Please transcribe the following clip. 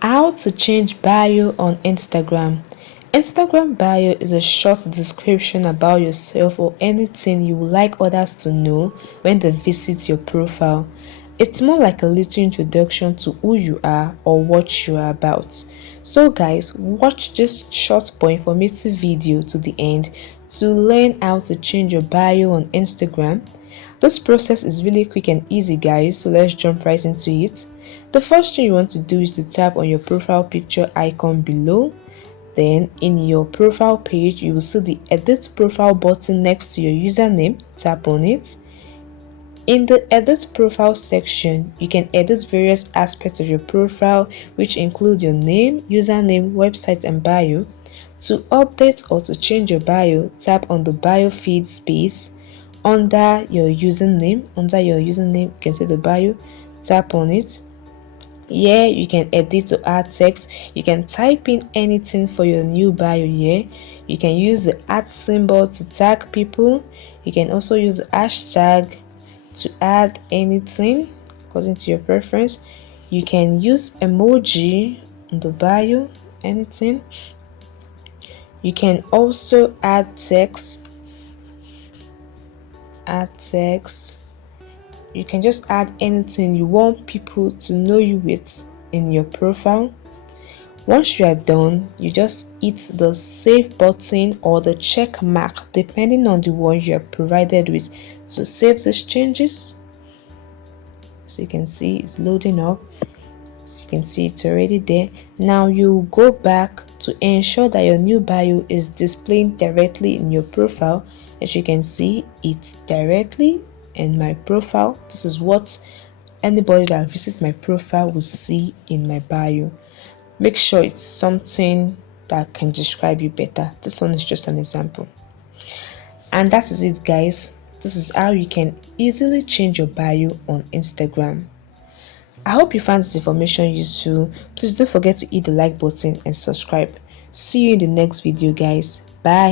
How to change bio on Instagram. Instagram bio is a short description about yourself or anything you would like others to know when they visit your profile. It's more like a little introduction to who you are or what you are about. So guys, watch this short but informative video to the end to learn how to change your bio on Instagram. This process is really quick and easy guys, so let's jump right into it. The first thing you want to do is to tap on your profile picture icon below. Then in your profile page, you will see the edit profile button next to your username. Tap on it. In the edit profile section, you can edit various aspects of your profile, which include your name, username, website, and bio. To update or to change your bio, tap on the bio feed space under your username. Under your username, you can see the bio. Tap on it. Here you can edit to add text. You can type in anything for your new bio here. You can use the @ symbol to tag people. You can also use the hashtag to add anything according to your preference. You can use emoji in the bio, anything. You can also add text. You can just add anything you want people to know you with in your profile. Once you are done, you just hit the save button or the check mark depending on the one you are provided with to save these changes. So you can see it's loading up. So you can see it's already there. Now you go back to ensure that your new bio is displaying directly in your profile. As you can see, it's directly in my profile. This is what anybody that visits my profile will see in my bio. Make sure it's something that can describe you better. This one is just an example. And that is it guys. This is how you can easily change your bio on Instagram. I hope you found this information useful. Please don't forget to hit the like button and subscribe. See you in the next video guys. Bye.